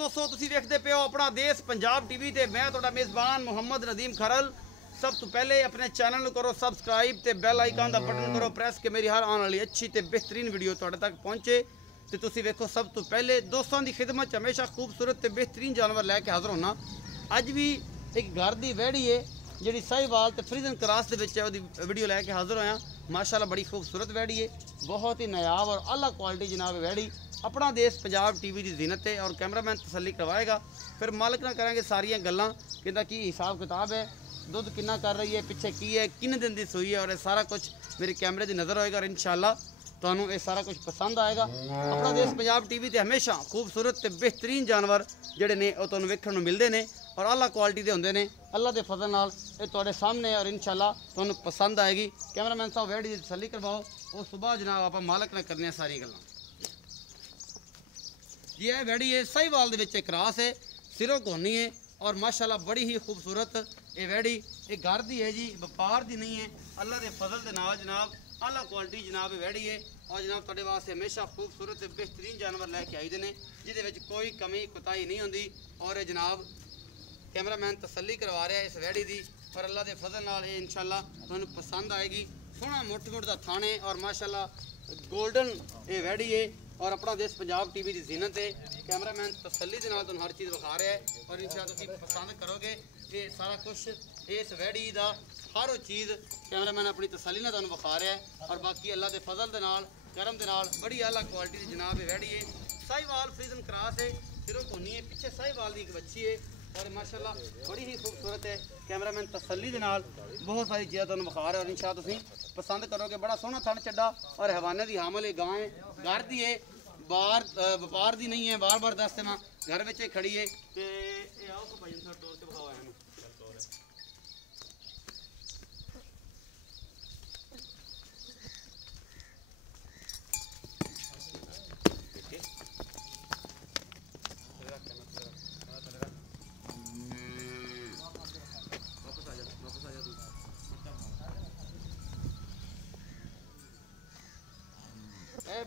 दोस्तों तुसीं वेखदे पे हो अपना देश पंजाब टीवी ते मैं तुहाडा मेज़बान मुहम्मद नदीम खरल। सब तो पहले अपने चैनल को करो सबसक्राइब ते बैल आइकन का बटन करो प्रेस के मेरी हर आने वाली अच्छी ते बेहतरीन वीडियो तुहाडे तक पहुँचे। तो तुसीं वेखो सब तो पहले दोस्तों की खिदमत हमेशा खूबसूरत ते बेहतरीन जानवर लैके हाज़र होना। अज भी एक घर की वैड़ी है जी साहिवाल ते फ्रीजन क्रॉस के वीडियो लैके हाज़र होया। माशाल्लाह बड़ी खूबसूरत वैड़ी है, बहुत ही नायाब और अला क्वालिटी जनाब वैड़ी। अपना देश पंजाब टीवी की जीनत है और कैमरामैन तसल्ली करवाएगा। फिर मालिक ना करेंगे सारिया गल्लां कि की हिसाब किताब है, दुध कितना कर रही है, पिछे की है, किन दिन की सूई है और सारा कुछ मेरे कैमरे की नज़र होएगा और इंशाल्लाह तुहानू ये सारा कुछ पसंद आएगा। अपना देश पंजाब टीवी ते हमेशा खूबसूरत ते बेहतरीन जानवर जिहड़े ने वो तुहानू वेखण नू मिलदे ने और आला क्वालिटी के होंदे ने। अल्लाह के फजल नाल ये तुहाडे सामने और इंशाल्लाह तुहानू पसंद आएगी। कैमरामैन साहब वैड़ी की तसल्ली करवाओ और सुबह जनाब आप मालिक ने करनी सारी गल्लां। ये वैड़ी है साहिवाल दे क्रॉस है, सिरों कोनी है और माशाल्लाह बड़ी ही खूबसूरत ये वैड़ी एक घर की है जी, व्यापार की नहीं है। अल्लाह के फजल के नाल जनाब आला क्वालिटी जनाब वैड़ी है और जनाब तुहाडे वास्ते हमेशा खूबसूरत बेहतरीन जानवर लैके आईदे ने जिहदे कोई कमी कोताही नहीं होंदी। और ये जनाब कैमरामैन तसल्ली करवा रहा है इस वैड़ी की और अल्लाह के फजल नाल ये इंशाल्लाह तुहानू पसंद आएगी। सोहना मुठ मुठ का थान है और माशाल्लाह गोल्डन ये वैड़ी है और अपना देश पंजाब टीवी की जीनत है। कैमरामैन तसल्ली के नाल तुहानू हर चीज़ विखा रहा है और इंशाल्लाह तुसीं पसंद करोगे। ये सारा कुछ इस वैड़ी का हर चीज़ कैमरामैन अपनी तसल्ली नाल तुहानू विखा रहा है और बाकी अल्लाह के फजल के नाल करम के नाल बड़ी आला क्वालिटी की जनाब वैड़ी है। साहिवाल फ्रीजन क्रॉस है, सिरों कोनी है, पिछे साहिवाल की एक बच्ची है और माशाल्लाह बड़ी ही खूबसूरत है। कैमरामैन तसल्ली के नाल बहुत सारी चीज़ें तुहानू विखा रहा है और इंशाल्लाह तुसीं पसंद करोगे। बड़ा सोहना थन चड्डा और हवाने की हामल है, गां है, घर की है, बाहर व्यापार की नहीं है। बार बार दस देना घर में खड़ी है तो आओ तो भाई तौर पर विखाओ इन्हू।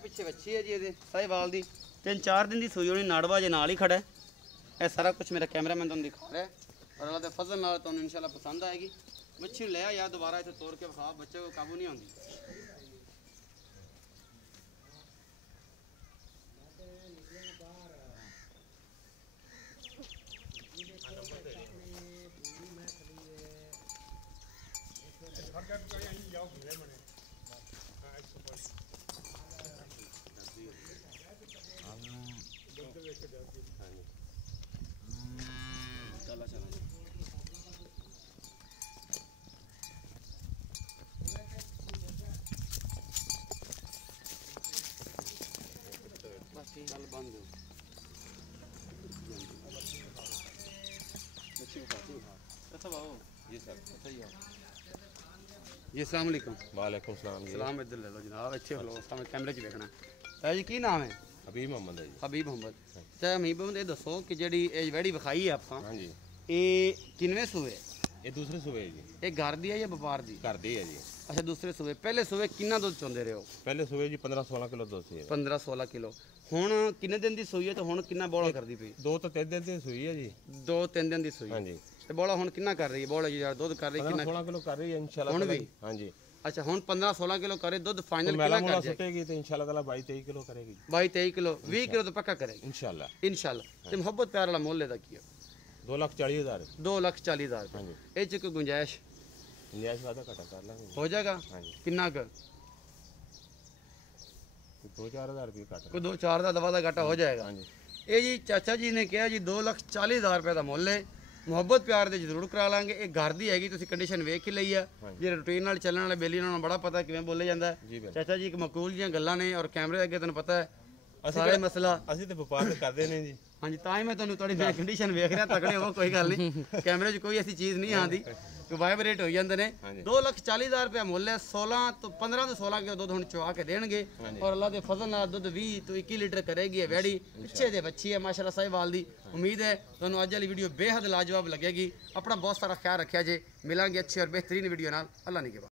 पिछे बच्ची है जी ये साहिवाल की 3-4 दिन की सूई होनी, नाड़वा जे नाल ही खड़ा है। यह सारा कुछ मेरा कैमरामैन तुहानू दिखा रहा है और अल्लाह के फजल नाल तुहानू इंशाल्लाह पसंद आएगी। बच्ची ले या दोबारा इतने तोड़ के विखा, बच्चे को काबू नहीं आती। चल बंद जी सर सही है जी। अस्सलाम वालेकुम। वालेकुम सलाम। सलाम इधर ले लो जनाब, अच्छे हो सामने कैमरे च देखना है जी। की नाम है? हबीब मोहम्मद है जी। हबीब मोहम्मद। तो हबीब मोहम्मद ये दसो कि जी वैड़ी विखाई है आप हाँ जी, ये किनवे सूए? ये दूसरे सूबे है जी। ये घर दी है या व्यापार दी? घर दी है जी। अच्छा दूसरे सूबे। पहले सूबे कितना दुध चोंदे रहे हो? पहले सूबे जी 15-16 किलो दूध सी। 15-16 किलो। हुण किन्ने दिन की सूई है तो हुण कितना बौला करदी पई? 2 तो 3 दिन की सूई है जी। 2-3 दिन की सूई। हाँ जी। तो बौला हुण कितना कर रही है? बौला जी दुध कर रही है कितना? 16 किलो कर रही है इंशाल्लाह। हुण भी? हाँ जी। अच्छा हुण 15-16 किलो करे दुध फाइनल तो कितना कर सटेगी तो इंशाल्लाह ताला 22-23 किलो करेगी। 22-23 किलो 20 किलो तो पक्का करेगी इंशाल्लाह। इंशाल्लाह। ते मोहब्बत प्यार वाला मोल लेदा की 2,40,000। 2,40,000। हाँ जी। ए च कोई गुंजाइश गुंजाइश वादा घटा कर लेंगे हो जाएगा? हाँ जी। कितना कर 2-4 हज़ार रुपये काट कोई 2-4 का दवा का घाटा हो जाएगा। हाँ जी। ये जी चाचा जी ने कहा जी 2,40,000 रुपये का मुल है। मुहब्बत प्यार दे जरूर करा लांगे। एक घर की हैगी, तुसीं कंडीशन वेख ही लई है जी। रूटीन नाल चलने वाले बेली उन्होंने बड़ा पता किवें बोले जाता है। चाचा जी एक मकूल जी गल्लां ने और कैमरे अगे तुहानूं पता है सारे मसला ਅਸੀਂ ਤੇ ਵਪਾਰ ਕਰਦੇ ਨੇ ਜੀ। हाँ जी तां ही मैं तुहानूं थोड़ी कंडीशन वेख रहा तगड़े हो कोई गल नहीं। कैमरे च कोई ऐसी चीज़ नहीं आती कि वाइब्रेट हो जाते हैं। 2,40,000 रुपया मुल है। 15 तो 16 किलो दुध हुण चवा के देणगे और अल्लाह के फजल नाल दुध 20 तो 21 लीटर करेगी। वैड़ी पिछे जे बच्ची है माशाल्लाह साहिवाल दी। उम्मीद है तुहानूं अज वाली वीडियो बेहद लाजवाब लगेगी। अपना बहुत सारा ख्याल रखिया जे। मिलांगे अच्छी और बेहतरीन वीडियो नाल। अल्लाह निगहबान।